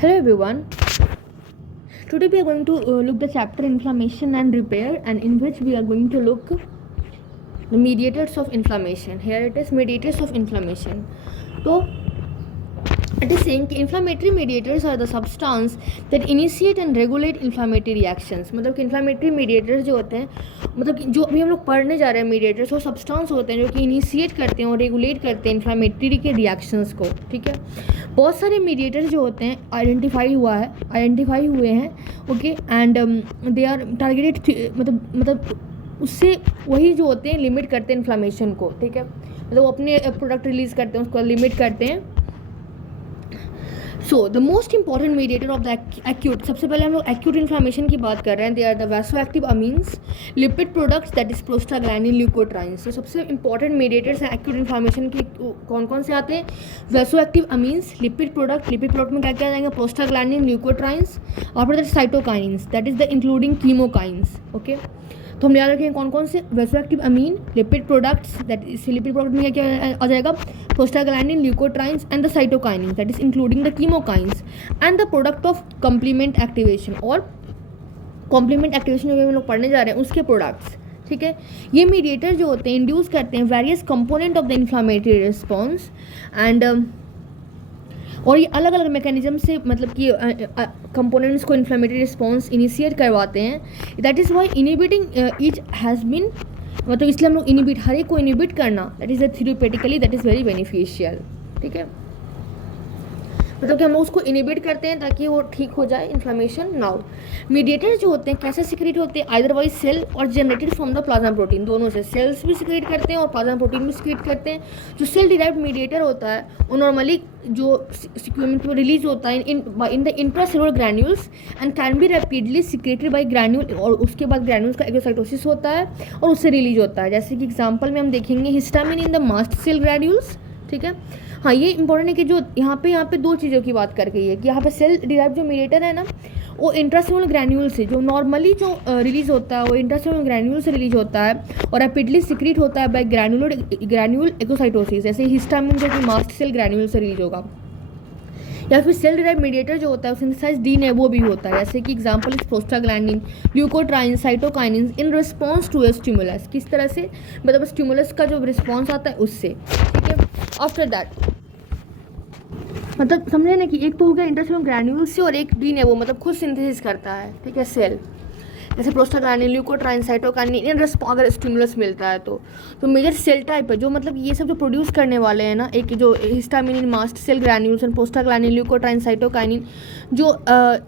Hello everyone. Today we are going to look the chapter inflammation and repair, and in which we are going to look the mediators of inflammation. Here it is, mediators of inflammation. So it is saying कि inflammatory mediators are the substance that initiate and regulate inflammatory reactions. मतलब कि inflammatory mediators जो होते हैं, मतलब कि जो अभी हम लोग पढ़ने जा रहे हैं mediators, वो substance होते हैं जो कि initiate करते हैं और regulate करते हैं inflammatory के reactions को. ठीक है, बहुत सारे मीडिएटर्स जो होते हैं आइडेंटिफाई हुए हैं. Okay, and they are targeted, मतलब उससे वही जो होते हैं लिमिट करते हैं इन्फ्लामेशन को. ठीक है, मतलब वो अपने प्रोडक्ट रिलीज़ करते हैं, उसको लिमिट करते हैं. So the most important mediator of the acute, सबसे पहले हम लोग एक्यूट इन्फ्लामेशन की बात कर रहे हैं. They are the vasoactive amines, lipid products, that is prostaglandin, leukotrienes. तो सबसे इंपॉर्टेंट मीडिएटर्स हैं एक्यूट इन्फ्लामेशन के. कौन कौन से आते हैं? वैसोएक्टिव अमीन्स, लिपिड प्रोडक्ट में क्या क्या आ जाएंगे? प्रोस्टाग्लैंडिन, ल्यूकोट्राइन्स, और फिर cytokines, that is the including chemokines. Okay, तो हम याद रखेंगे कौन कौन से? Vasoactive amine, lipid products, that is lipid product में क्या आ जाएगा? Prostaglandin, leukotrienes and the cytokinin, that is including the chemokines and the product of complement activation. और कॉम्प्लीमेंट एक्टिवेशन जो हम लोग पढ़ने जा रहे हैं उसके प्रोडक्ट्स. ठीक है, ये मीडिएटर जो होते हैं इंड्यूस करते हैं various component of the inflammatory response and और ये अलग अलग मैकेनिज्म से, मतलब कि कंपोनेंट्स को इन्फ्लेमेटरी रिस्पॉन्स इनिशिएट करवाते हैं. That is why inhibiting each has been, मतलब इसलिए हम लोग इनिबिट, हर एक को इनिबिट करना, that is the therapeutically that is very beneficial. ठीक है, मतलब कि हम लोग उसको इनिबिट करते हैं ताकि वो ठीक हो जाए इन्फ्लामेशन. नाउ मीडिएटर्स जो होते हैं कैसे सिक्रेट होते हैं? आइदरवाइज सेल और generated from the plasma protein. दोनों से, सेल्स भी सिक्रेट करते हैं और प्लाज्मा प्रोटीन भी सिक्रेट करते हैं. जो सेल डिराइव्ड मीडिएटर होता है वो नॉर्मली जो सीक्वेंस में रिलीज होता है in the intracellular granules and can be rapidly secreted by granule, और उसके बाद ग्रैन्यूल्स का एगोसाइटोसिस होता है और उससे रिलीज होता है. जैसे कि एग्जाम्पल में हम देखेंगे histamine in the mast cell granules. ठीक है, हाँ ये इंपॉर्टेंट है कि जो यहाँ पे दो चीज़ों की बात कर गई है कि यहाँ पे सेल डिराइव जो मीडिएटर है ना, वो इंट्रासेलुलर ग्रैन्यूल से जो नॉर्मली जो रिलीज होता है वो इंट्रासेलुलर ग्रैन्यूल से रिलीज होता है और रैपिडली सिक्रीट होता है बाय ग्रैन्यूल एगोसाइटोसिस. जैसे हिस्टामिन जो कि मास्ट सेल ग्रैन्यूल से रिलीज होगा. या फिर सेल डिराइव मीडिएटर जो होता है सिंथेसाइज डीएनए वो भी होता है. जैसे कि example is prostaglandin, leukotriene, cytokinin in response to a stimulus. किस तरह से? मतलब स्टिमुलस का जो रिस्पॉन्स आता है उससे. ठीक है, आफ्टर दैट मतलब समझे ना कि एक तो हो गया इंट्रासेलुलर ग्रैन्यूल से और एक डीएनए वो मतलब खुद सिंथेसिस करता है. ठीक है, सेल जैसे prostaglandin, leukotriene, cytokinin in response अगर स्टिमुलस मिलता है तो मेजर सेल टाइप है जो मतलब ये सब जो प्रोड्यूस करने वाले हैं ना, एक जो histamine in mast cell granules and prostaglandin, leukotriene, cytokinin, जो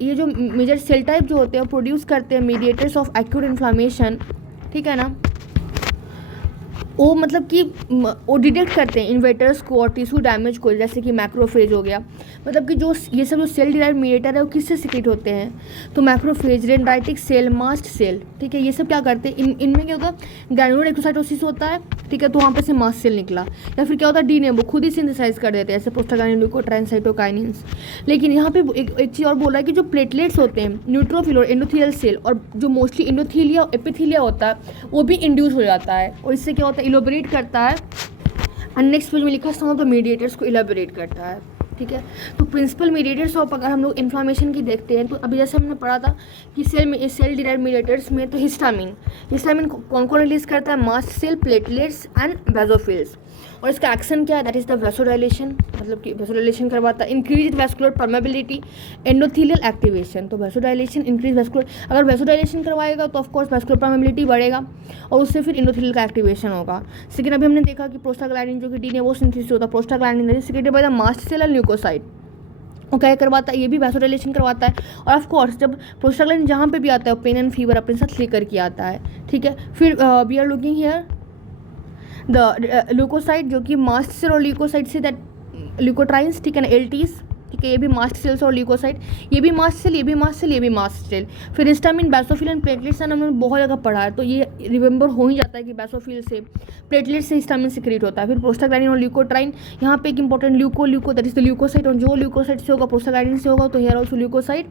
ये जो मेजर सेल टाइप जो होते हैं वो प्रोड्यूस करते हैं मीडिएटर्स ऑफ एक्यूट इन्फ्लामेशन. ठीक है ना, वो मतलब कि वो डिटेक्ट करते हैं इन्वेटर्स को और टिश्यू डैमेज को, जैसे कि मैक्रोफेज हो गया. मतलब कि जो ये सब जो सेल डिराइव्ड मीडिएटर है वो किससे सिक्रेट होते हैं? तो macrophage, dendritic cell, mast cell. ठीक है, ये सब क्या करते हैं? इनमें क्या होता है? ग्रैन्युलर एक्टोसाइटोसिस होता है. ठीक है, तो वहाँ पे से मास्ट सेल निकला. या फिर क्या होता है? डीएनए वो खुद ही सिंथेसाइज कर देते हैं, जैसे प्रोस्टाग्लैंडिन, ल्यूकोट्राइन, साइटोकाइनिन्स. लेकिन यहाँ पे एक चीज़ और बोला है कि जो प्लेटलेट्स होते हैं, न्यूट्रोफिल और एंडोथेलियल सेल, और जो मोस्टली एंडोथेलिया एपिथेलिया होता है वो भी इंड्यूस हो जाता है. और इससे क्या होता है? इलेबोरेट करता है. एंड नेक्स्ट पेज में लिखा सम ऑफ द मीडिएटर्स को इलेबोरेट करता है. ठीक है, तो प्रिंसिपल मीडिएटर्स ऑफ अगर हम लोग इन्फ्लामेशन की देखते हैं तो अभी जैसे हमने पढ़ा था कि सेल डिराइव मीडिएटर्स में तो हिस्टामिन कौन कौन रिलीज करता है? Mast cell, platelets and basophils. और इसका एक्शन क्या है? दैट इज द वैसोडाइलेशन, मतलब कि वैसोडाइलेशन करवाता है. Increase vascular permeability, endothelial activation. तो वैसोडाइलेशन, इंक्रीज वैस्कुलर, अगर वैसोडाइलेशन करवाएगा तो ऑफकोर्स वैस्कुलर परमेबिलिटी बढ़ेगा और उससे फिर एंडोथेलियल का एक्टिवेशन होगा. लेकिन अभी हमने देखा कि प्रोस्टाग्लैंडिन जो कि डीएनए वो सिंथेसिस होता है. Prostaglandin secreted by the mast cell and leukocyte. वो क्या करवाता है? ये भी वैसोडाइलेशन करवाता है. और ऑफ कोर्स जब प्रोस्टाग्लैंडिन जहाँ पे भी आता है पेन एंड फीवर अपने साथ लेकर के आता है. ठीक है, फिर we are looking here the leukocyte जो कि मास्ट सेल और ल्यूकोसाइट से दैट ल्यूकोट्राइन्स. ठीक है ना, एलटीज. ठीक है, ये भी मास्ट सेल्स और ल्यूकोसाइट, ये भी मास्ट सेल, ये भी मास्ट सेल, ये भी मास्ट सेल. फिर हिस्टामिन, बेसोफिल एंड प्लेटलेट्स हमने बहुत जगह पढ़ा है तो ये रिमेंबर हो ही जाता है कि बेसोफिल से, प्लेटलेट से हिस्टामिन सिक्रेट होता है. फिर प्रोस्टाग्लैंडिन और ल्यूकोट्राइन, यहाँ पे एक important leuko that is the leukocyte, और जो ल्यूकोसाइट से होगा प्रोस्टाग्लैंडिन से होगा तो here also leukocyte.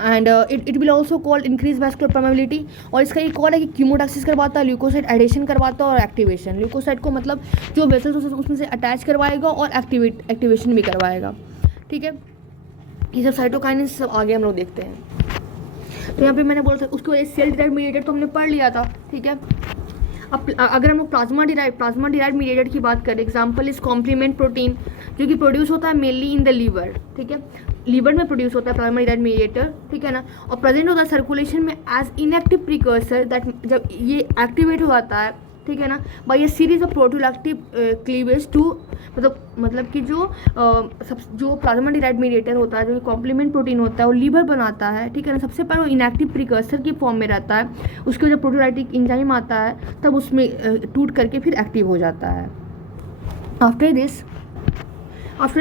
And it will also called increase vascular permeability. और इसका एक और है कि कीमोटैक्सिस करवाता है, ल्यूकोसाइट एडिशन करवाता है और एक्टिवेशन. ल्यूकोसाइट को मतलब जो वेसल्स उसमें से अटैच करवाएगा और एक्टिवेशन भी करवाएगा. ठीक है, ये सब साइटोकाइनिन सब आगे हम लोग देखते हैं। तो यहाँ पे मैंने बोला था उसके वजह सेल डिराइव्ड मीडिएटर तो हमने पढ़ लिया था, ठीक है। अब अगर हम लोग प्लाज्मा डिराइव्ड मीडिएटर की बात करें, एग्जांपल इज कॉम्प्लीमेंट प्रोटीन, जो कि प्रोड्यूस होता है मेनली इन द लीवर, ठीक है। लीवर में प्रोड्यूस होता है प्लाज्मा डिराइव्ड मीडिएटर, ठीक है ना, और प्रेजेंट होता है सर्कुलेशन में एज इनएक्टिव प्रिकर्सर, दैट जब ये एक्टिवेट हो जाता है, ठीक है ना, by a series of proteolytic cleavage to, मतलब कि जो प्लाज्मा डिराइव्ड मीडिएटर होता है, जो कॉम्प्लीमेंट प्रोटीन होता है, वो लीवर बनाता है, ठीक है ना। सबसे पहले वो इनएक्टिव प्रिकर्सर की फॉर्म में रहता है, उसके जब प्रोटोलाइटिक एंजाइम आता है तब उसमें टूट करके फिर एक्टिव हो जाता है। आफ्टर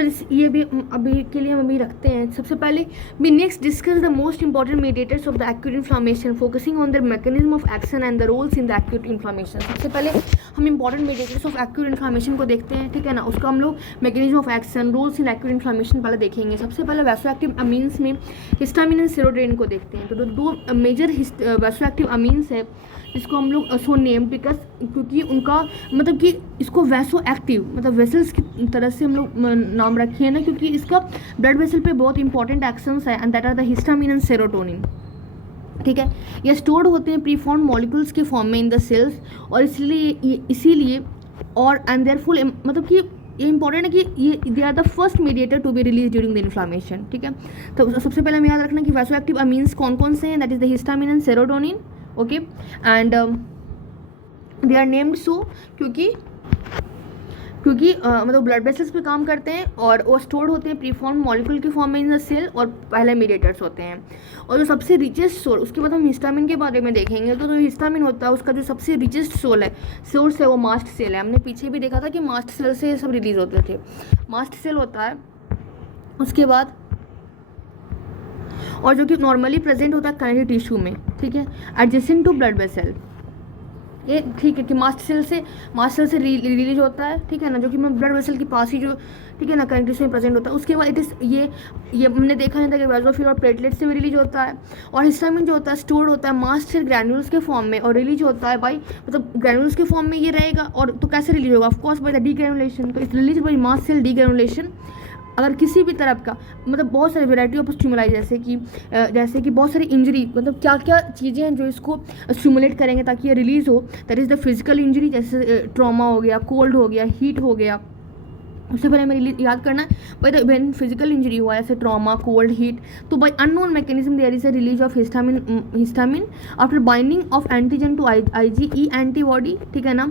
दिस ये भी अभी के लिए हम अभी रखते हैं। सबसे पहले we next discuss the most important mediators of the acute inflammation, focusing on their mechanism of action and the roles in the acute inflammation। सबसे पहले हम important mediators of acute inflammation को देखते हैं, ठीक है ना। उसका हम लोग mechanism of action, roles in acute inflammation पहले देखेंगे। सबसे पहले वैसोएक्टिव अमीन्स में हिस्टामिन एंड सेरोटोनिन को देखते हैं। तो दो मेजर वैसोएक्टिव अमीन्स है इसको हम लोग सो नेम बिकॉज, क्योंकि उनका मतलब कि इसको वैसो एक्टिव मतलब वेसल्स की तरह से हम लोग नाम रखे हैं ना, क्योंकि इसका ब्लड वेसल पे बहुत इंपॉर्टेंट एक्शंस है, and that are the histamine and serotonin, ठीक है। ये स्टोर्ड होते हैं प्रीफॉर्म मॉलिक्यूल्स के फॉर्म में इन द सेल्स, और इसीलिए और एंड देयरफॉर मतलब कि ये इंपॉर्टेंट है कि ये they are the first mediator to be release during the inflammation, ठीक है। तो सबसे पहले हमें याद रखना कि वैसो एक्टिव अमीन्स कौन कौन से हैं, that is the histamine and serotonin, okay. And they are named so क्योंकि मतलब ब्लड वेसल्स पे काम करते हैं, और वो स्टोर्ड होते हैं प्रीफॉर्म मॉलिक्यूल के फॉर्म में इन द सेल, और पहले मीडिएटर्स होते हैं। और जो सबसे रिचेस्ट सोर्स, उसके बाद हम हिस्टामिन के बारे में देखेंगे। तो जो हिस्टामिन होता है उसका जो सबसे रिचेस्ट सोर्स है वो मास्ट सेल है। हमने पीछे भी देखा था कि मास्ट सेल से ये सब रिलीज होते थे। मास्ट सेल होता है, उसके बाद और जो कि नॉर्मली प्रेजेंट होता है कनेक्टिव टिश्यू में, ठीक है, एडजेसेंट टू ब्लड वेसल। ये ठीक है कि मास्ट सेल से रिलीज होता है, ठीक है ना, जो कि ब्लड वेसल के पास ही जो, ठीक है ना, कनेक्टिव टिश्यू में प्रेजेंट होता है। उसके बाद इट इस ये हमने देखा नहीं था कि वेसोफिल और प्लेटलेट से भी रिलीज होता है। और हिस्टामिन जो होता है स्टोर्ड होता है मास्ट सेल ग्रैन्यूल्स के फॉर्म में, और रिलीज होता है बाई मतलब ग्रैन्यूल्स के फॉर्म में ये रहेगा। और तो कैसे रिलीज होगा, ऑफकोर्स बाई द डीग्रैनुलेशन। तो इस रिलीज बाई मास्ट सेल डीग्रैनुलेशन। अगर किसी भी तरफ का मतलब बहुत सारी वेराइटी ऑफ स्टिमुलाई, जैसे कि बहुत सारी इंजरी, मतलब क्या क्या चीज़ें हैं जो इसको स्टिमुलेट करेंगे ताकि ये रिलीज़ हो, that is the physical injury, जैसे ट्रॉमा हो गया, कोल्ड हो गया, हीट हो गया। उससे पहले हमें याद करना है by the when physical injury हुआ जैसे ट्रॉमा, कोल्ड, हीट, तो by unknown mechanism there is a release of histamine after binding of antigen to IgE antibody, ठीक है ना,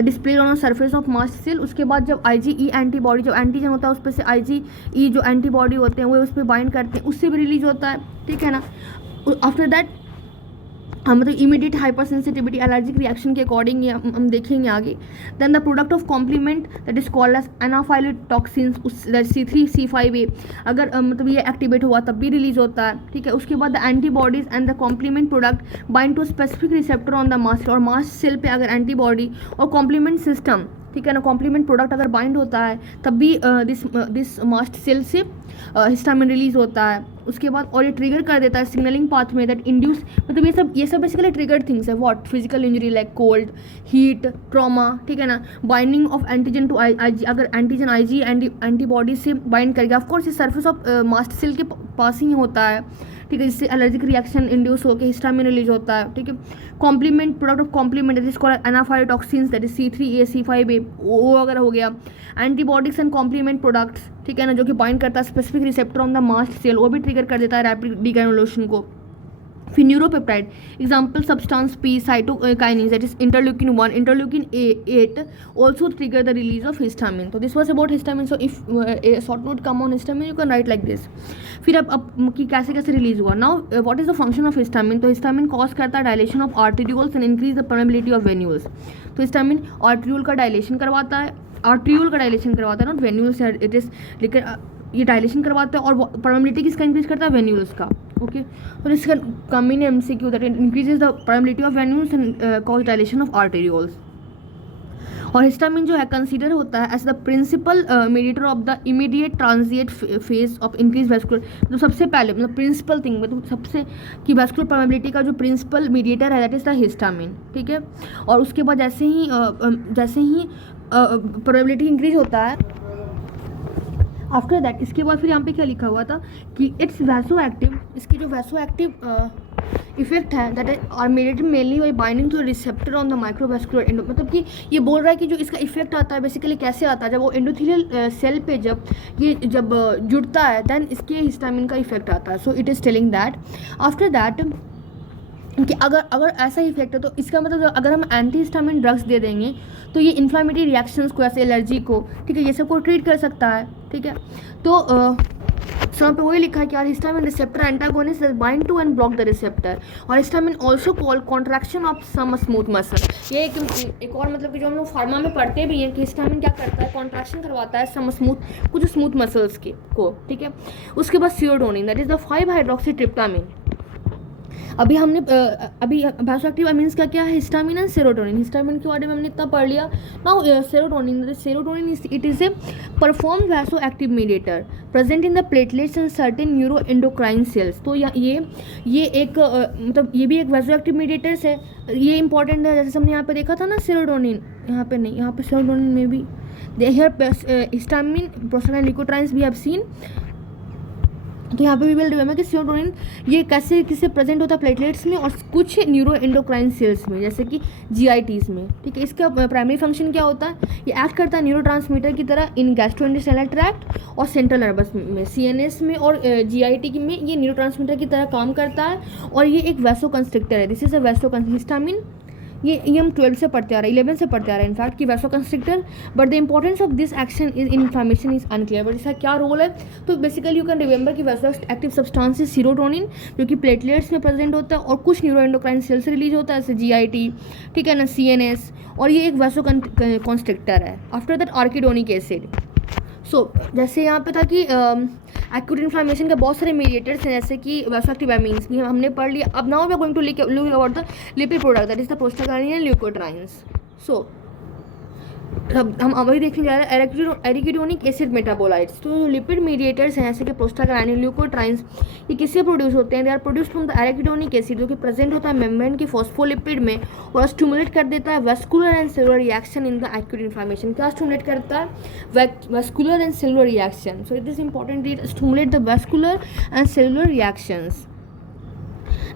display on surface of mast cell. उसके बाद जब IgE एंटीबॉडी, जो एंटीजन होता है उस पर से IgE जो एंटीबॉडी होते हैं वो उस पर बाइंड करते हैं, उससे भी रिलीज होता है, ठीक है ना। आफ्टर दैट मतलब immediate hypersensitivity allergic reaction के अकॉर्डिंग हम देखेंगे आगे। Then the product of complement that is called as anaphylatoxins, C3 C5A, अगर मतलब ये एक्टिवेट हुआ तब भी रिलीज होता है, ठीक है। उसके बाद the antibodies and the complement product bind to specific receptor on the mast, और मास्ट सेल पे अगर एंटीबॉडी और कॉम्प्लीमेंट सिस्टम, ठीक है ना, कॉम्प्लीमेंट प्रोडक्ट अगर बाइंड होता है तब भी दिस मास्ट सेल से हिस्टामिन रिलीज होता है। उसके बाद और ये ट्रिगर कर देता है सिग्नलिंग पाथ में दैट इंड्यूस, मतलब ये सब बेसिकली ट्रिगर थिंग्स है। What, physical injury like cold, heat, trauma, ठीक है ना, binding of antigen to IG, अगर एंटीजन IgE एंटीबॉडी से बाइंड करेगा, ऑफकोर्स ये सर्फेस ऑफ मास्ट सेल के पास ही होता है, ठीक है, जिससे एलर्जिक रिएक्शन इंड्यूस होकर हिस्टामिन रिलीज होता है, ठीक है। Complement product of complement that is called एनाफाइलोटॉक्सिन्स that is C3A C5A, वो अगर हो गया। एंटीबॉडीज एंड कॉम्प्लीमेंट प्रोडक्ट्स, ठीक है ना, जो कि बाइंड करता है specific receptor on the mast cell, वो भी ट्रिगर कर देता है रैपिड डीग्रैनुलेशन को। फिर neuropeptide, example substance P, cytokinins that is interleukin 1, interleukin 8 also trigger the release of histamine. तो this was about histamine. So if short note come on histamine you can write like this. फिर अब कि कैसे कैसे release हुआ। Now what is the function of histamine. तो histamine cause करता है dilation of arterioles and increase the permeability of venules. तो हिस्टामिन आर्टेरियोल का डायलेशन करवाता है, नॉट वेन्यूल्स, इट इज, लेकिन ये डायलेशन करवाता है। और परमेबिलिटी किसका इंक्रीज करता है, वेन्यूल्स का, ओके। और इसका come in MCQ that increases the permeability of venules and cause dilation of arterioles. और हिस्टामिन जो है कंसीडर होता है as the principal mediator of the immediate transient phase of increase vascular. तो सबसे पहले मतलब प्रिंसिपल थिंग, मतलब सबसे कि वैस्कुलर परमेबिलिटी का जो प्रिंसिपल मीडिएटर है दैट इज द हिस्टामिन, ठीक है। और उसके बाद जैसे ही परमेबिलिटी इंक्रीज होता है, आफ्टर दैट इसके बाद फिर यहाँ पे क्या लिखा हुआ था कि इट्स वैसो एक्टिव, इसकी जो वैसो एक्टिव इफेक्ट है that are mediated mainly by binding to receptor on the microvascular endo, मतलब कि ये बोल रहा है कि जो इसका इफेक्ट आता है बेसिकली कैसे आता है, जब वो एंडोथेलियल सेल पे जब जुड़ता है देन इसके हिस्टामिन का इफेक्ट आता है. So it is telling that after that कि अगर ऐसा इफेक्ट है तो इसका मतलब अगर हम एंटी हिस्टामिन ड्रग्स दे देंगे तो ये इन्फ्लामेटरी रिएक्शंस को, ऐसे एलर्जी को, ठीक है, ये सब को ट्रीट कर सकता है. ठीक है, तो यहाँ पे वही लिखा है कि histamine receptor antagonist bind to and block the receptor, और histamine also call contraction of some smooth muscle. ये एक और मतलब कि जो हम लोग फार्मा में पढ़ते भी हैं कि हिस्टामिन क्या करता है, कॉन्ट्रैक्शन करवाता है सम स्मूथ, कुछ स्मूथ मसल्स के को. ठीक है, उसके बाद सीरोटोनिन दैट इज द 5-हाइड्रोक्सीट्रिप्टामिन. अभी हमने अभी वैसोएक्टिव अमीन्स का क्या है, हिस्टामिन एंड सेरोटोनिन. हिस्टामिन के बारे में हमने इतना पढ़ लिया. Now serotonin it is a perform वैसोएक्टिव mediator present in the platelets and certain neuro endocrine cells. तो ये एक मतलब ये भी एक वैसोएक्टिव मीडिएटर्स है. ये इंपॉर्टेंट है, जैसे हमने यहाँ पे देखा था ना सेरोटोनिन, यहाँ पे नहीं, यहाँ पे सेरोटोनिन में भी हिस्टामिन, प्रोस्टाग्लैंडिन, ल्यूकोट्राइन्स भी हैव सीन. तो यहाँ पे भी विल रिमेंबर कि सेरोटोनिन ये कैसे किससे प्रेजेंट होता है, प्लेटलेट्स में और कुछ न्यूरो एंडोक्राइन सेल्स में, जैसे कि जीआईटीज़ में. ठीक है, इसका प्राइमरी फंक्शन क्या होता है, ये एक्ट करता है न्यूरोट्रांसमीटर की तरह इन गैस्ट्रोइंटेस्टाइनल ट्रैक्ट और सेंट्रल नर्वस में, सीएनएस में और जीआईटी में ये न्यूरोट्रांसमीटर की तरह काम करता है. और ये एक वैसोकंस्ट्रिक्टर है. This is a histamine. ये हम 12 से पढ़ते आ रहे हैं, 11 से पढ़ते आ रहे हैं इनफैक्ट कि vasoconstrictor. But the importance of this action is in inflammation is unclear. But इसका क्या रोल है, तो बेसिकली यू कैन रिमेंबर कि वैसोएक्टिव सब्सटेंस इज सीरोटोनिन, जो कि प्लेटलेट्स में प्रेजेंट होता है और कुछ न्यूरोएंडोक्राइन सेल से रिलीज होता है, जैसे जीआईटी, ठीक है ना, सीएनएस, और ये एक वैसोकंस्ट्रिक्टर है. After that arachidonic acid. So जैसे यहाँ पे था कि एक्यूट इन्फ्लामेशन के बहुत सारे मीडिएटर्स हैं, जैसे कि वैसोएक्टिव अमीन्स भी हमने पढ़ लिया. अब now we are going to look about the lipid product that is the prostaglandin and leukotrienes. So हम अभी देखने जा रहे हैं एरिकिडोनिक एसिड मेटाबोलाइट्स. तो लिपिड मीडिएटर्स हैं जैसे कि प्रोस्टाग्लैंडिन, ल्यूकोट्राइन्स, ये किससे प्रोड्यूस होते हैं, they are produced from the arachidonic acid, जो कि प्रेजेंट होता है मेम्ब्रेन के फॉस्फोलिपिड में और स्टिमुलेट कर देता है vascular and cellular reaction in the acute inflammation. क्या स्टिमुलेट करता है, vascular and cellular reaction. So it is important it stimulate the vascular and cellular reactions.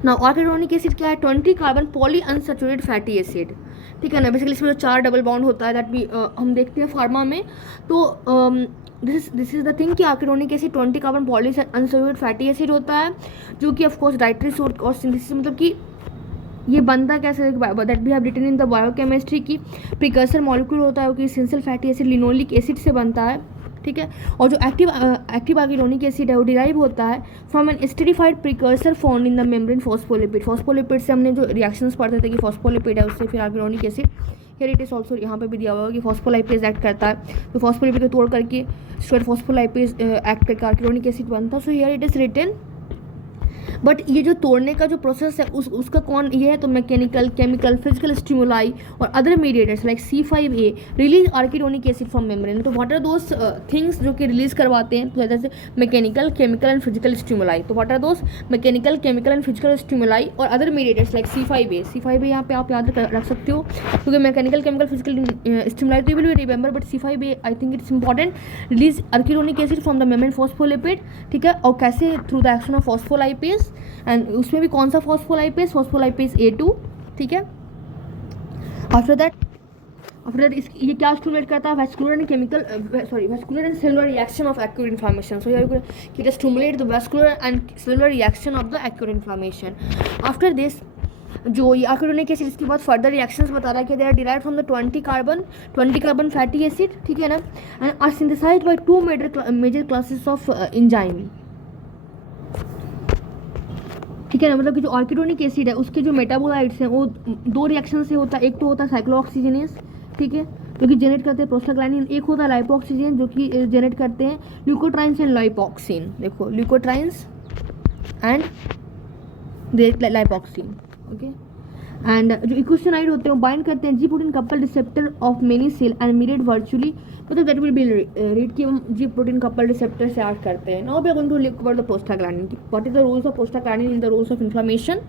Now arachidonic acid क्या है, 20 carbon polyunsaturated fatty acid. ठीक है ना, basically इसमें 4 double bond होता है, दैट भी हम देखते हैं फार्मा में. तो दिस इज द थिंग कि arachidonic acid 20 carbon polyunsaturated fatty acid होता है, जो कि ऑफकोर्स डाइटरी सोर्स और सिंथेसिस, मतलब कि ये बनता कैसे, दैट भी have written in the biochemistry की प्रिकर्सर मॉलिक्यूल होता है, कि essential fatty acid linoleic acid से बनता है. ठीक है, और जो एक्टिव आर्किडोनिक एसिड है वो डिराइव होता है from an esterified precursor found in the membrane phospholipid. Phospholipid से हमने जो रिएक्शंस पढ़ते थे कि फॉस्फोलिपिड है, उससे फिर arachidonic acid. Here it is also, यहाँ पे भी दिया हुआ है कि फॉस्फोलाइपेज एक्ट करता है, तो फॉस्फोलिपिड को तोड़ करके स्ट्रेट फॉस्फोलाइपेज एक्ट करके आर्किडोनिक एसिड बनता है. So here it is written. But ये जो तोड़ने का जो प्रोसेस है उसका कौन ये है, तो मैकेनिकल, केमिकल, फिजिकल स्टिमुलाई और other mediators like C5A release arachidonic acid from membrane. तो व्हाट आर दोस थिंग्स जो कि रिलीज करवाते हैं, तो जैसे mechanical, chemical and physical stimuli. तो what are those mechanical, chemical and physical stimuli और अदर मीडिएटर्स लाइक C5A यहाँ पे आप याद रख सकते हो, क्योंकि मैकेनिकल, केमिकल, फिजिकल स्टिमुलाई तो will remember, but C5A I think it's important. Release arachidonic acid from the membrane phospholipid. ठीक है, और कैसे, through the action of phospholipase. And उसमें भी कौन सा फॉस्फोलाइपेज A2. ठीक है, आफ्टर दैट ये क्या स्टिमुलेट करता है, vascular and cellular reaction of acute inflammation. So it stimulate the vascular and cellular reaction of the acute inflammation. After this जो ये आर्किडोनिक एसिड, इसके बाद फर्दर रिएक्शंस बता रहा है कि they are derived from the 20 carbon fatty acid. ठीक है ना, and are synthesized by 2 major classes of enzyme. ठीक है ना, मतलब कि जो आर्किडोनिक एसिड है उसके जो मेटाबोलाइट्स हैं वो 2 रिएक्शन से होता है. एक तो होता है साइक्लोऑक्सीजनेस, ठीक है, जो कि जनरेट करते हैं प्रोस्टाग्लैंडिन. एक होता है लाइपोऑक्सीजन, जो कि जनरेट करते हैं ल्यूकोट्राइन्स एंड लाइपोक्सिन. देखो, leukotrienes and lipoxin. Okay, and जो इक्वेशनाइड होते हैं वो बाइंड करते हैं G protein couple receptor of many cell and mediate virtually, मतलब दैट विल बी रीड कि हम जी प्रोटीन कपल रिसेप्टर से एक्ट करते हैं. Now we are going to look about the prostaglandin. What is the roles of prostaglandin in the roles of inflammation.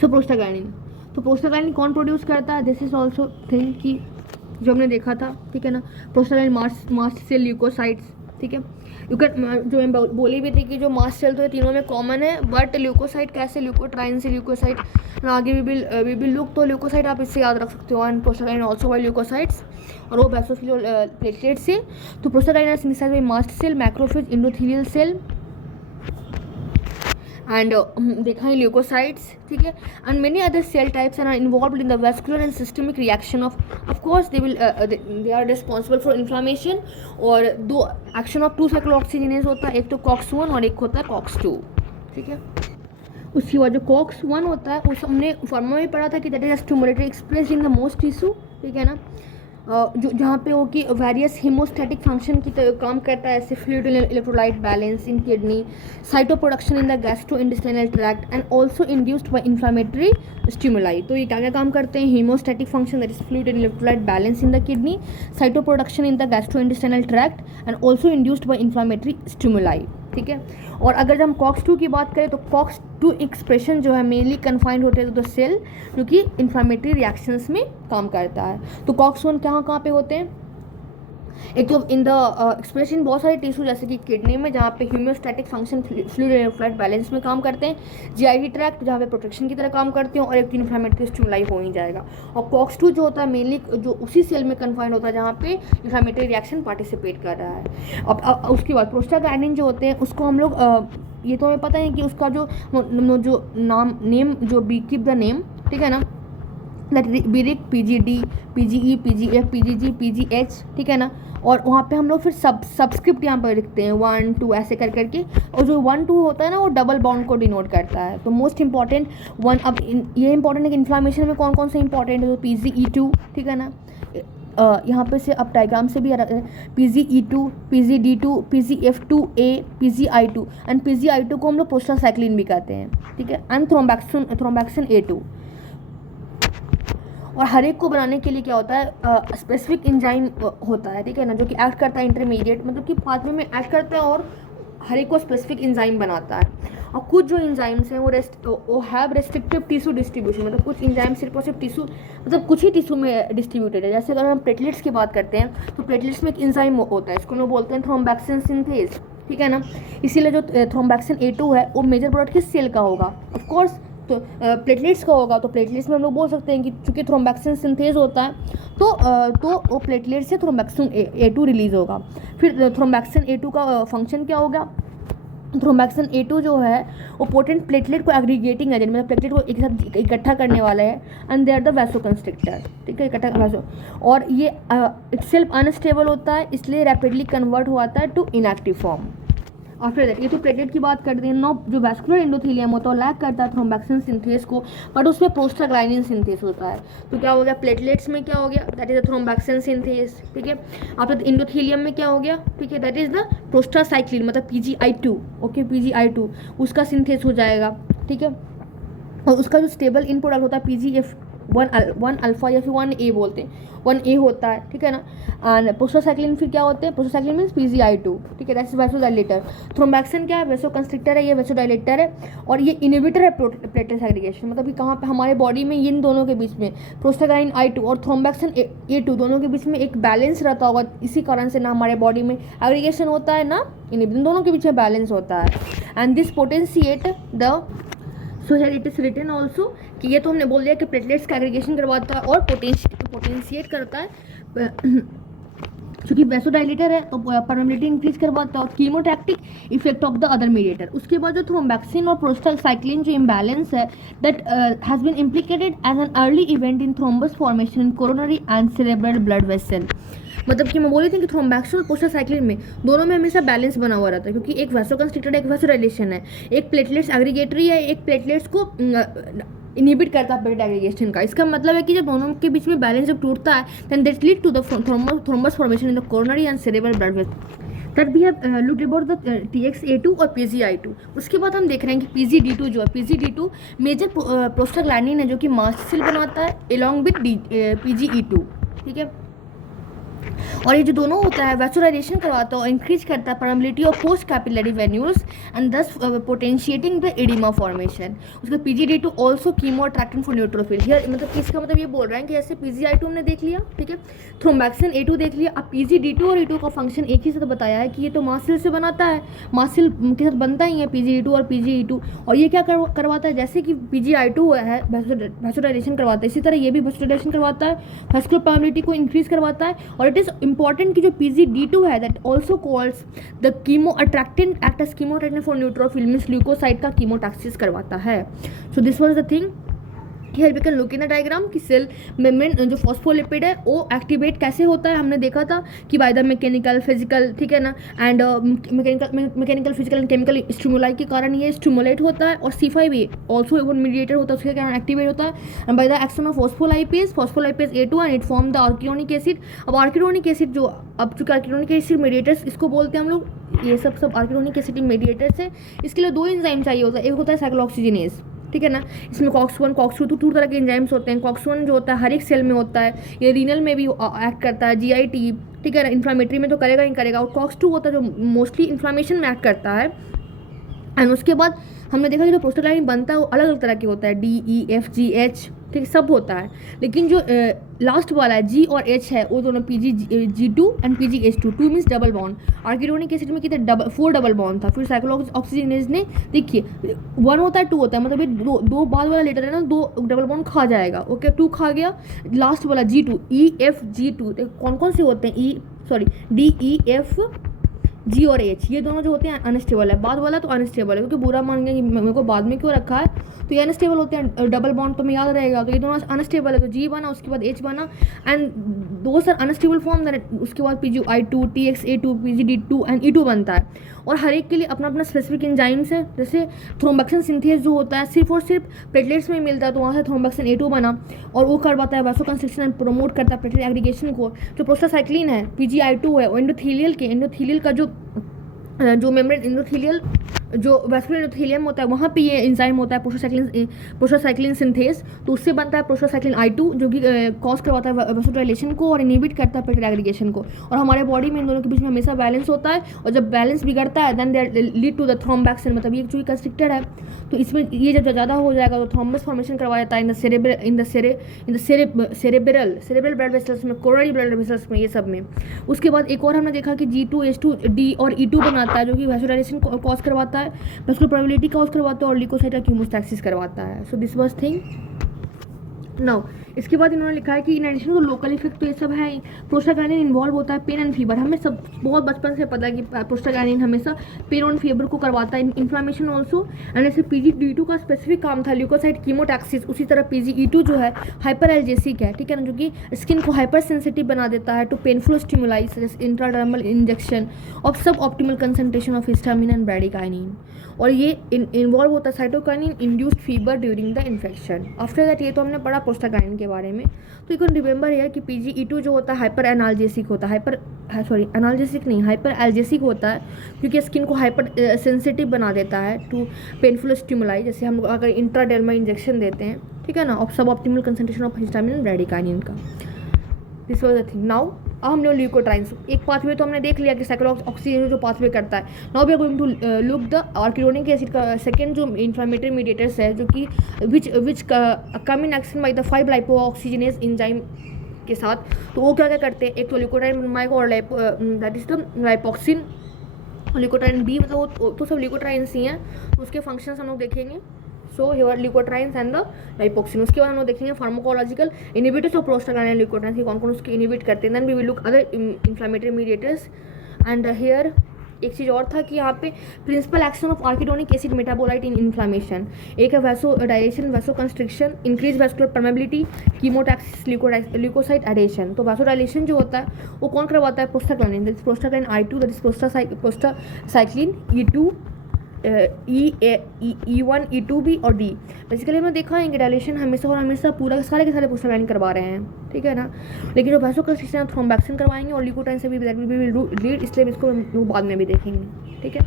So prostaglandin कौन produce करता है, this is also thing कि जो हमने देखा था, ठीक है ना, प्रोस्टाग्लैंडिन मास्ट सेल ल्यूकोसाइट्स, ठीक है। यू कैन, जो मैं बोली भी थी कि जो मास्ट सेल तो ये तीनों में कॉमन है, बट ल्यूकोसाइट कैसे, ल्यूकोट्राइन से ल्यूकोसाइट आगे वी विल लुक, तो ल्यूकोसाइट आप इससे याद रख सकते हो, and prostaglandin also by leukocytes, और वो बेसोफिल प्लेटलेट से। तो prostaglandin are synthesized by mast cell, macrophage, endothelial cell and देखा है ल्यूकोसाइट्स, ठीक है। And many other cell types are involved in the vascular and systemic reaction of course they are responsible for inflammation. और दो action of 2 cyclooxygenase होता है, एक तो कॉक्स-1 और एक होता है कॉक्स-2, ठीक है। उसके बाद जो कॉक्स-1 होता है उस हमने फॉर्मूला में पढ़ा था कि that is stimulator express in the most tissue, ठीक है ना, जो जहाँ पे वो कि वेरियस हीमोस्टैटिक फंक्शन की काम करता है, ऐसे fluid electrolyte balance in kidney, cytoprotection in the gastrointestinal tract and also induced by inflammatory stimuli. तो ये क्या क्या काम करते हैं, homeostatic function that is fluid and electrolyte balance in the kidney, cytoprotection in the gastrointestinal tract and also induced by inflammatory stimuli, ठीक है। और अगर जब हम कॉक्स-2 की बात करें तो कॉक्स-2 एक्सप्रेशन जो है मेनली कन्फाइंड होते हैं तो द सेल जो कि इन्फ्लामेटरी रिएक्शंस में काम करता है। तो कॉक्स-1 कहाँ पे होते हैं, एक तो इन द एक्सप्रेशन बहुत सारे टिश्यू जैसे कि किडनी में जहाँ पे ह्यूमोस्टैटिक फंक्शन फ्लूइड इलेक्ट्रोलाइट बैलेंस में काम करते हैं, जीआईटी ट्रैक्ट जहाँ पे प्रोटेक्शन की तरह काम करते हैं, और एक इन्फ्लामेटरी स्टिमुलाई हो ही जाएगा। और कॉक्स-2 जो होता है मेनली जो उसी सेल में कन्फाइंड होता है जहाँ पे इन्फ्लामेटरी रिएक्शन पार्टिसिपेट कर रहा है। अब उसके बाद प्रोस्टाग्लैंडिन जो होते हैं उसको हम लोग ये तो हमें पता है कि उसका जो नेम जो बी कीप द नेम, ठीक है ना, दैट बीरिक, PGD, PGE, PGF, PGG, PGH, ठीक है ना। और वहाँ पे हम लोग फिर सबस्क्रिप्ट यहाँ पर लिखते हैं 1 2 ऐसे कर करके, और जो 1 2 होता है ना वो डबल बॉन्ड को डिनोट करता है। तो मोस्ट इंपॉर्टेंट वन, अब ये इंपॉर्टेंट है कि इन्फ्लामेशन में कौन कौन से इंपॉर्टेंट है, तो PGE2, ठीक है ना, यहाँ पे से अब डायग्राम से भी PGE2, PGD2, PGF2A, PGI2 and PGI2 को हम लोग प्रोस्टासाइक्लिन भी कहते हैं, ठीक है, एंड थ्रोम्बैक्सिन A2। और हर एक को बनाने के लिए क्या होता है, स्पेसिफिक एंजाइम होता है, ठीक है ना, जो कि एक्ट करता है इंटरमीडिएट, मतलब कि पाथवे में एक्ट करता है और हर एक को स्पेसिफिक एंजाइम बनाता है। और कुछ जो एंजाइम्स हैं वो हैव रेस्ट्रिक्टिव टिश्यू डिस्ट्रीब्यूशन, मतलब कुछ एंजाइम सिर्फ और सिर्फ टिश्यू, मतलब कुछ ही टिश्यू में डिस्ट्रीब्यूटेड है। जैसे अगर हम प्लेटलेट्स की बात करते हैं तो प्लेटलेट्स में एक एंजाइम होता है, इसको लोग बोलते हैं थ्रोम्बैक्सिन सिंथेज, ठीक है ना। इसीलिए जो थ्रोम्बैक्सिन A2 है वो मेजर प्रोडक्ट किस सेल का होगा, ऑफ कोर्स तो प्लेटलेट्स का होगा। तो प्लेटलेट्स में हम लोग बोल सकते हैं कि चूँकि थ्रोम्बैक्सिन सिंथेज होता है तो वो प्लेटलेट से थ्रोम्बैक्सिन A2 रिलीज़ होगा। फिर थ्रोम्बैक्सिन A2 का फंक्शन क्या होगा, थ्रोम्बैक्सिन A2 जो है वो पोटेंट प्लेटलेट को एग्रीगेटिंग एजेंट, मतलब प्लेटलेट को एक साथ इकट्ठा करने वाला है, एंड दे आर द वैसोकंस्ट्रिक्टर, ठीक है, इकट्ठा वैसो। और ये इटसेल्फ अनस्टेबल होता है, इसलिए रैपिडली कन्वर्ट होता है to inactive form. After that ये तो प्लेटलेट की बात करते हैं। नो जो वैस्कुलर एंडोथेलियम होता है लैक करता है थ्रोम्बैक्सिन सिंथेज को, बट उसमें प्रोस्टाग्लैंडिन सिंथेज होता है। तो क्या हो गया, प्लेटलेट्स में क्या हो गया, दैट इज द थ्रोम्बैक्सिन सिंथेज, ठीक है। आफ्टर एंडोथेलियम में क्या हो गया, ठीक है, दैट इज द प्रोस्टासाइक्लिन, मतलब PGI2, ओके, PGI2 उसका सिंथेज हो जाएगा, ठीक है। और उसका जो स्टेबल इन प्रोडक्ट होता है PGF1 अल्फा या फिर 1A बोलते हैं, 1A होता है, ठीक है ना। एंड प्रोस्टासाइक्लिन फिर क्या होते हैं, प्रोस्टासाइक्लिन मीन्स PGI2, ठीक है, दैट्स वैसोडाइलेटर। थ्रोम्बैक्सिन क्या है, वैसोकंस्ट्रिक्टर है, ये वैसोडाइलेटर है, और ये इनहिबिटर है प्लेटलेट एग्रीगेशन, मतलब कि कहाँ पे हमारे बॉडी में इन दोनों के बीच में प्रोस्टाग्लैंडिन I2 और थ्रोम्बैक्सिन A2 दोनों के बीच में एक बैलेंस रहता होगा, इसी कारण से ना हमारे बॉडी में एग्रीगेशन होता है ना इनहिबिशन, दोनों के बीच में बैलेंस होता है। And this potentiate the, so here it is written also कि ये तो हमने बोल दिया कि प्लेटलेट्स का एग्रीगेशन करवाता है और पोटेंशिएट करता है, क्योंकि वैसोडाइलेटर है तो परमेबिलिटी इंक्रीज करवाता है, और chemotactic effect of the other mediator. उसके बाद जो थ्रोम्बैक्सिन और प्रोस्टासाइक्लिन जो इम्बैलेंस है that has been implicated as an early event in thrombus formation in coronary and cerebral blood vessel. मतलब कि मैं बोल रही थी कि थ्रोम्बैक्सिन और प्रोस्टासाइक्लिन में दोनों में हमेशा बैलेंस बना हुआ रहता है, क्योंकि एक वैसोकंस्ट्रिक्टर एक वैसोडाइलेशन है, एक प्लेटलेट्स एग्रीगेटरी है, एक प्लेटलेट्स को इनहिबिट करता है प्लेटलेट एग्रीगेशन का। इसका मतलब है कि जब दोनों के बीच में बैलेंस जब टूटता है then that lead to the thrombus formation in the coronary and cerebral blood vessel. That we have looked about the TXA2 और PGI2। उसके बाद हम देख रहे हैं कि PGD2 जो है, PGD2 मेजर प्रोस्टाग्लैंडिन है जो कि मास्ट सेल बनाता है अलॉन्ग विद PGE2, ठीक है। और ये जो दोनों होता है वैसोडाइलेशन करवाता है और इंक्रीज करता है permeability of post capillary venules and दस पोटेंशिएटिंग द एडिमा फॉर्मेशन। उसका PGD2 also chemo attractant for neutrophil. Here मतलब इसका मतलब ये बोल रहे हैं कि जैसे PGI2 हमने देख लिया, ठीक है, थ्रोम्बैक्सिन A2 देख लिया, अब PGD2 और A2 का फंक्शन एक ही से तो बताया है कि ये तो मास्ट सेल से बनाता है, मास्ट सेल के साथ बनता ही है PGD2 और PGE2। और ये क्या करवाता है, जैसे कि PGI2 है वैसोडाइलेशन करवाता है, इसी तरह ये भी वैसोडाइलेशन करवाता है, वैस्कुलर परमेबिलिटी को इंक्रीज करवाता है। और इट इज़ इंपॉर्टेंट कि जो PGD2 है that also calls the chemoattractant act as chemoattractant for neutrophil means leukocyte का कीमोटैक्सिस करवाता है। So this was the thing. Here we can look in the diagram कि cell membrane जो phospholipid है वो activate कैसे होता है। हमने देखा था कि बाय द मैकेनिकल फिजिकल, ठीक है ना, and mechanical physical and chemical stimuli के कारण ये स्टिमुलेट होता है। और C5 भी ऑल्सो वन मीडिएटर होता है, उसके कारण एक्टिवेट होता है and by the action of phospholipase A2 and it form the arachidonic acid. अब आर्कियोनिक एसिड जो अब चूँकि आर्कियोनिक एसिड मीडिएटर्स इसको बोलते हैं हम लोग, ये सब आर्कियोनिक एसिड मीडिएटर्स है। इसके लिए दो एंजाइम चाहिए होता है, एक होता है साइक्लोऑक्सीजिनेज, ठीक है ना, इसमें COX-1 COX-2 तो 2 तरह के एंजाइम्स होते हैं। COX-1 जो होता है हर एक सेल में होता है, ये रीनल में भी एक्ट करता है, GIT, ठीक है ना, इन्फ्लामेटरी में तो करेगा ही करेगा। और COX-2 होता है जो मोस्टली इन्फ्लामेशन में एक्ट करता है। एंड उसके बाद हमने देखा कि जो प्रोस्टाग्लैंडिन बनता है वो अलग अलग तरह के होता है, DEFGH, ठीक सब होता है। लेकिन जो लास्ट वाला है G और H है वो दोनों PGG2 and PGH2, 2 means double bond. Arachidonic acid में कितने 4 डबल बॉन्ड था। फिर साइक्लोऑक्सीजिनेज ने देखिए 1 होता है 2 होता है, मतलब ये दो बाद वाला लेटर है ना, 2 डबल बॉन्ड खा जाएगा, ओके 2 खा गया। लास्ट वाला G2 EFG2 कौन कौन से होते हैं, DEF G और H ये दोनों जो होते हैं अनस्टेबल है। बाद वाला तो अनस्टेबल है, क्योंकि बुरा मान गया कि मेरे को बाद में क्यों रखा है, तो ये अनस्टेबल होते हैं, डबल बॉन्ड तो मैं याद रहेगा। तो ये दोनों अनस्टेबल है, तो G बना, उसके बाद H बना एंड दो सर अनस्टेबल फॉर्म, उसके बाद PGI2 TXA2 PGD2 and E2 बनता है। और हर एक के लिए अपना अपना स्पेसिफिक एंजाइम्स है। जैसे थ्रोम्बक्सिन सिंथेस जो होता है सिर्फ और सिर्फ प्लेटलेट्स में मिलता है, तो वहाँ से थ्रोम्बक्सिन A2 बना और वो करवाता है वैसोकंस्ट्रिक्शन एंड प्रमोट करता है प्लेटलेट एग्रीगेशन को। जो प्रोस्टासाइक्लिन है PGI2 है, और एंडोथेलियल का जो मेम्ब्रेन एंडोथेलियल जो वैस्कुलर एंडोथेलियम होता है वहाँ पे ये एंजाइम होता है प्रोस्टासाइक्लिन सिंथेस, तो उससे बनता है प्रोस्टासाइक्लिन I2 जो कि कॉज करवाता है वैसोडाइलेशन को और इनहिबिट करता है प्लेटलेट एग्रीगेशन को। और हमारे बॉडी में इन दोनों के बीच में हमेशा बैलेंस होता है, और जब बैलेंस बिगड़ता है then they lead to the thromboxane, मतलब ये जो कंस्ट्रिक्टेड है तो इसमें ये जब ज़्यादा हो जाएगा तो थ्रोम्बस फॉर्मेशन करवाया जाता है in the cerebral blood vessels में, कोरोनरी ब्लड वेसल्स में, ये सब में। उसके बाद एक और हमने देखा कि G2H2D और E2 बनाता है जो कि वैसोडाइलेशन कॉज करवाता है, वैस्कुलर परमेबिलिटी कॉज करवाता है और ल्यूकोसाइट का कीमोस्टैक्सिस करवाता है। So this was thing. Now इसके बाद इन्होंने लिखा है कि in addition to local effect तो ये सब है। प्रोस्टाग्लैंडिन इन्वॉल्व होता है पेन एंड फीवर, हमें सब बहुत बचपन से पता है कि प्रोस्टाग्लैंडिन हमेशा पेन और फीवर को करवाता है, इन्फ्लामेशन ऑल्सो। एंड ऐसे PGD2 का स्पेसिफिक काम था ल्यूकोसाइट कीमोटैक्सिस, उसी तरह PGE2 जो है हाइपर एल्जेसिक है, ठीक है ना, जो कि स्किन को हाइपर सेंसिटिव बना देता है टू पेनफुल स्टिमुलाई जैसे intradermal injection of suboptimal concentration of histamine and bradykinin. और ये इन्वॉल्व होता है cytokinin induced fever during the infection. After that ये तो हमने पढ़ा प्रोस्टाग्लैंडिन के बारे में। तो यू कैन रिमेंबर है कि PGE2 जो होता है हाइपर एनाल्जेसिक होता है, हाइपर एल्जेसिक होता है, क्योंकि स्किन को हाइपर सेंसिटिव बना देता है टू पेनफुल स्टिमुलाई, जैसे हम अगर इंट्राडर्मल इंजेक्शन देते हैं, ठीक है ना, of suboptimal concentration of histamine and bradykinin का। This was the thing. Now अब हमने ल्यूकोट्राइन्स एक पाथवे तो हमने देख लिया कि साइक्लोऑक्सीजन जो पाथवे करता है। Now we are going to look the arachidonic acid का सेकंड जो इन्फ्लामेटरी मीडिएटर्स है, जो कि which come in action by the 5 lipoxygenase enzyme के साथ। तो वो क्या क्या करते हैं, एक तो ल्यूकोट्राइन बनवाएगा और that is the lipoxin, leukotriene B, मतलब वो तो सब ल्यूकोट्राइन्स ही हैं, तो उसके फंक्शंस हम लोग देखेंगे। So here leukotrienes and the lipoxin. उसके बाद हम लोग देखेंगे pharmacological inhibitors of prostaglandin leukotrienes की कौन कौन उसके इनहिबिट करते हैं। Then we will look other inflammatory mediators. And here एक चीज़ और था कि यहाँ पे principal action of arachidonic acid metabolite in inflammation, एक है vasodilation, vasoconstriction, increase vascular permeability, chemotaxis, leukocyte adhesion. तो वैसोडाइलेशन जो होता है वो कौन करवाता है, prostaglandin, that is prostaglandin I2, that is prostacyclin E2 E1 E2 भी और D। बेसिकली हमने देखा है कि डायलेशन हमेशा और हमेशा पूरा सारे के सारे प्रोस्टाग्लैंडिन करवा रहे हैं, ठीक है ना, लेकिन जो वैसोकंस्ट्रिक्शन थ्रोम्बैक्सिन करवाएंगे और ल्यूकोट्राइन से भी लीड, इसलिए इसको हम बाद में भी देखेंगे, ठीक है।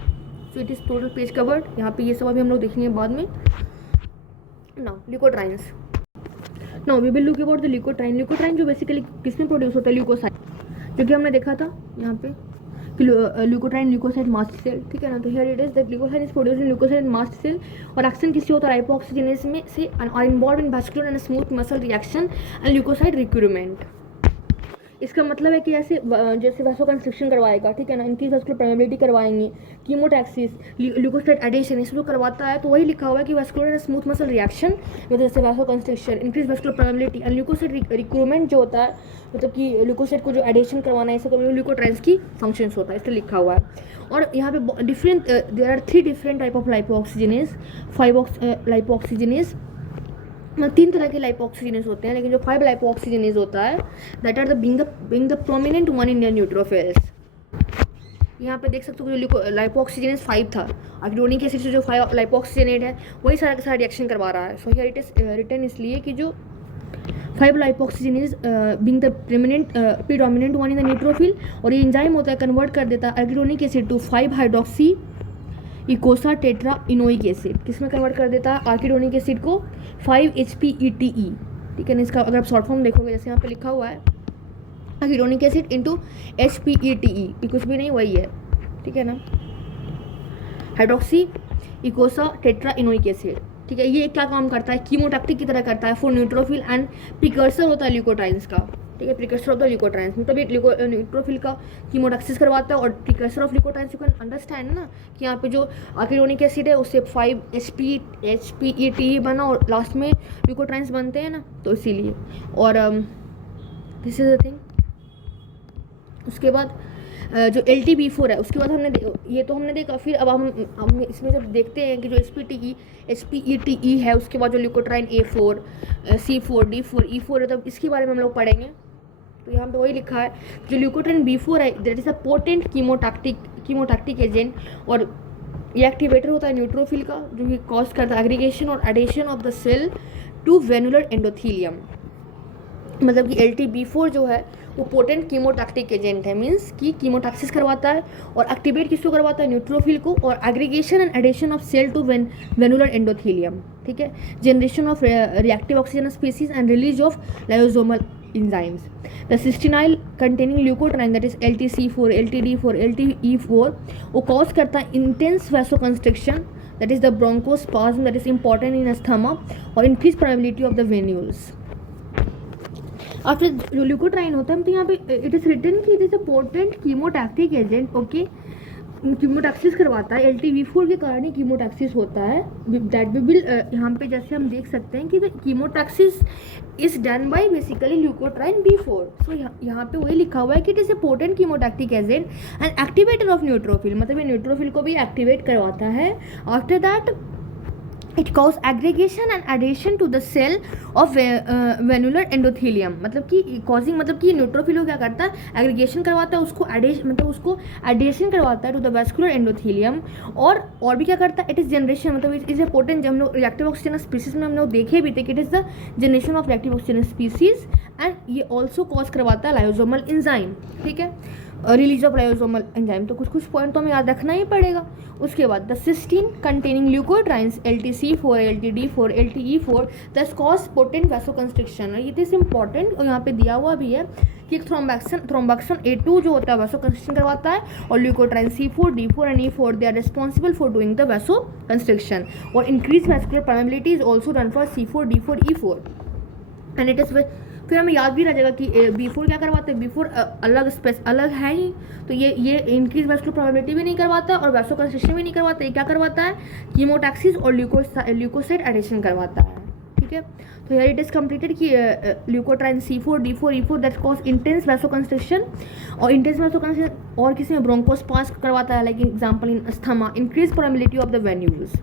So it is total page covered, यहाँ पे ये सब अभी हम लोग देखेंगे बाद में। Now leukotrienes, now we will look about the leukotriene. Leukotriene जो बेसिकली किसमें प्रोड्यूस होता है, ल्यूकोसाइट, जो कि हमने देखा था यहाँ पे कि ल्यूकोट्राइन ल्यूकोसाइड मास्ट सेल, ठीक है ना। तो here it is that leukocyte is produced in leukocyte mast cell और एक्शन किसी होता है लाइपोऑक्सीजनेस में से are involve in vascular and smooth muscle reaction and leukocyte recruitment. इसका मतलब है कि ऐसे जैसे वैसो कंस्ट्रक्शन करवाएगा, ठीक है ना, इनकी वैस्कुलर परमेबिलिटी करवाएंगे, कीमोटैक्सिस, ल्यूकोसाइड एडिशन, इसमें जो करवाता है तो वही लिखा हुआ है कि vascular and smooth muscle reaction जैसे vasoconstriction, increase vascular permeability and leukocyte recruitment जो होता है, मतलब कि ल्यूकोसाइड को जो एडिशन करवाना है, इसको ल्यूकोट्राइन्स की फंक्शंस होता है, इसलिए लिखा हुआ है। और यहाँ पे different there are 3 different type of lipoxygenase, 5 lipoxygenase, 3 तरह के लाइपोऑक्सीजनेस होते हैं, लेकिन जो 5 लाइपोऑक्सीजनेस होता है that are the being the prominent one in your neutrophils. यहाँ पे देख सकते हो जो लाइपोऑक्सीजनेस 5 था, आर्किडोनिक एसिड से जो 5 लाइपोऑक्सीजनेट है वही सारा का सारा रिएक्शन करवा रहा है। So here it is written इसलिए कि जो 5 lipoxygenase being the predominant one in the neutrophil, और ये एंजाइम होता है कन्वर्ट कर देता है arachidonic acid to 5 hydroxyeicosatetraenoic acid. किसमें कन्वर्ट कर देता है आर्किडोनिक एसिड को 5-HPETE, ठीक है ना। इसका अगर आप शॉर्ट फॉर्म देखोगे जैसे यहाँ पे लिखा हुआ है आर्किडोनिक एसिड इंटू HPETE, कुछ भी नहीं वही है, ठीक है ना, हाइड्रोक्सी इकोसा टेट्रा इनोइक एसिड, ठीक है। ये क्या काम करता है, कीमोटैक्टिक की तरह करता है फॉर न्यूट्रोफिल एंड प्रिकर्सर होता है ल्यूकोट्राइन्स का, ठीक है, प्रिकर्सर ऑफ द ल्यूकोट्राइन्स, मतलब ये न्यूट्रोफिल का कीमोटैक्सिस करवाता है और precursor of leukotrienes. You can understand ना कि यहाँ पे जो आर्किडोनिक एसिड है उससे 5-HPETE बना और लास्ट में ल्यूकोट्राइन्स बनते हैं ना, तो इसीलिए। और दिस इज द थिंग। उसके बाद जो LTB4 है उसके बाद ये तो हमने देखा। फिर अब हम इसमें जब देखते हैं कि जो HPETE है उसके बाद जो leukotriene A4 C4 D4 E4 है, तब इसके बारे में हम लोग पढ़ेंगे। तो यहाँ पे वही लिखा है जो ल्यूकोट्राइन B4 है that is a potent chemotactic agent, और ये एक्टिवेटर होता है न्यूट्रोफिल का जो कि कॉज करता है एग्रीगेशन और adhesion of the cell to venular endothelium. मतलब कि LTB4 जो है वो पोटेंट कीमोटैक्टिक एजेंट है, मींस कि कीमोटैक्सिस करवाता है और एक्टिवेट किसको करवाता है, न्यूट्रोफिल को, और aggregation and addition of cell to venular endothelium, ठीक है, generation of reactive oxygen species and release of lysosomal enzymes. The cysteinyl containing leukotriene that is LTC4, LTD4, LTE4 वो cause करता है intense vasoconstriction that is the bronchospasm that is important in asthma और increased probability of the venules. After जो leukotriene होता है तो यहाँ पे इट इज़ रिटन कि it is a potent chemotactic agent, okay, chemotaxis करवाता है। LTB4 के कारण ही कीमोटैक्सिस होता है दैट वी विल यहाँ पे जैसे हम देख सकते हैं कि the chemotaxis is done by basically leukotriene B4। So यहाँ पे वही लिखा हुआ है कि it is a potent chemotactic agent and activator of neutrophil, मतलब ये न्यूट्रोफिल को भी एक्टिवेट करवाता है। After that it cause aggregation and addition to the cell of venular endothelium, मतलब कि कॉजिंग, मतलब कि न्यूट्रोफिल को क्या करता है, एग्रीगेशन करवाता है, उसको मतलब उसको एडिशन करवाता है टू द वेस्कुलर एंडोथीलियम, और भी क्या करता है, इट इज़ जनरेशन, मतलब इट इज़ ए पोटेंट। हम लोग रिएक्टिव ऑक्सीजन स्पीसीज में हम लोग देखे भी थे कि it is the generation of reactive oxygen species and ये ऑल्सो कॉज करवाता है लाइसोसोमल एंजाइम, ठीक है, रिलीज ऑफ लाइसोसोमल एंजाइम। तो कुछ पॉइंट तो हमें याद रखना ही पड़ेगा। उसके बाद the cysteine containing leukotrienes LTC4, LTD4, LTE4 दस कॉज पोटेंट वैसोकंस्ट्रिक्शन, ये इज इंपॉर्टेंट, और यहाँ पे दिया हुआ भी है कि थ्रोम्बक्सन A2 जो होता है वैसोकंस्ट्रिक्शन करवाता है, और leukotriene C4, D4 and E4 they are responsible for doing the vasoconstriction, और increase vascular permeability is also done for C4, D4, E4 and it is. फिर हमें याद भी रह जाएगा कि B4 क्या करवाता है, B4 अलग है ही, तो ये इंक्रीज वैस्कुलर प्रोबेबिलिटी भी नहीं करवाता और वैसोकंस्ट्रिक्शन भी नहीं करवाता। ये क्या करवाता है, कीमोटैक्सिस और ल्यूकोसाइड एडिशन करवाता है, ठीक है। तो हियर इट इज कंप्लीटेड कि leukotriene C4, D4, E4 that cause intense vasoconstriction, और इंटेंस वैसोकंस्ट्रिक्शन और किसी में ब्रोंकोस्पास करवाता है, like example in asthma, increase probability of the venules.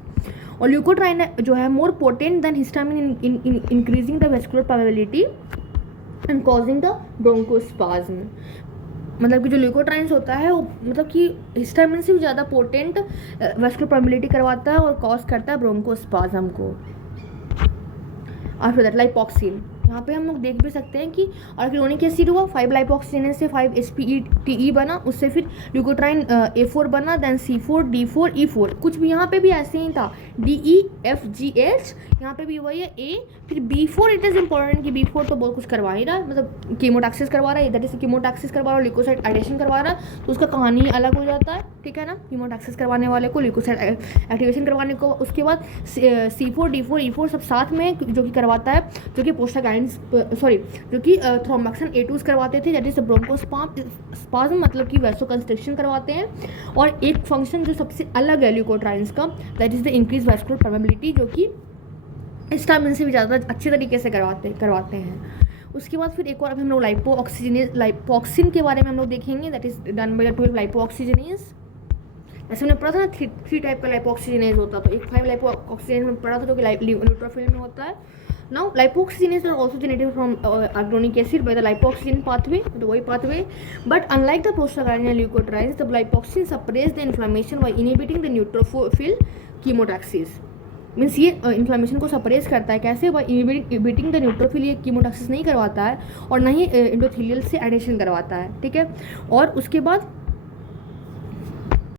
और ल्यूकोट्राइन जो है more potent than histamine in increasing the vascular probability and causing the bronchospasm, मतलब कि जो ल्यूकोट्राइन्स होता है वो मतलब कि हिस्टामिन से भी ज़्यादा पोटेंट वैस्कुलर प्रोबेबिलिटी करवाता है और कॉज करता है ब्रोंकोस्पाज्म को। आफ्टर दैट लाइपोक्सिन, यहाँ पे हम लोग देख भी सकते हैं कि आर्किडोनिक एसिड हुआ, 5 लाइपोक्सिजेनेज से 5 SPETE बना, उससे फिर ल्यूकोट्राइन A4 बना, देन C4 D4 E4, कुछ भी यहाँ पे भी ऐसे ही था DEFGH, यहाँ पे भी वही है A, फिर B4। इट इज़ इंपॉर्टेंट कि B4 तो बहुत कुछ करवा ही रहा है, मतलब कीमोटैक्सिस करवा रहा है, दैट इज कीमोटैक्सिस करवा रहा है, ल्यूकोसाइड एडिशन करवा रहा है, तो उसका कहानी अलग हो जाता है, ठीक है ना। कीमोटैक्सिस करवाने वाले को, ल्यूकोसाइड एक्टिवेशन करवाने को, उसके बाद C4 D4 E4 सब साथ में जो कि करवाता है, जो कि जो कि थ्रोम्बोक्सिन A2 करवाते थे, दैट इज ब्रोंकोस्पाज्म, मतलब कि वैसोकंस्ट्रिक्शन करवाते हैं। और एक फंक्शन जो सबसे अलग है ल्यूकोट्राइन्स का, that is the increase vascular permeability, जो कि हिस्टामिन से भी ज़्यादा अच्छे तरीके से करवाते हैं। उसके बाद फिर एक और अभी हम लोग लाइपोक्सिन के बारे में हम लोग देखेंगे, that is done by the 12 lipoxygenase. जैसे हमने पढ़ा था ना 3 टाइप का लाइपोक्सिजेनेज होता, तो एक 5 लाइपोक्सिजेनेज में पढ़ा था जो कि न्यूट्रोफिल में होता है। Now lipoxygenase are also generated from arachidonic acid by the lipoxygenase pathway, तो वही pathway, but unlike the prostaglandin leukotrienes, the lipoxin suppress the inflammation by inhibiting the neutrophil chemotaxis. Means ये इन्फ्लेमेशन को suppress करता है, कैसे? By inhibiting the neutrophil, ये chemotaxis नहीं करवाता है और ना ही एंडोथेलियल से एडिशन करवाता है, ठीक है। और उसके बाद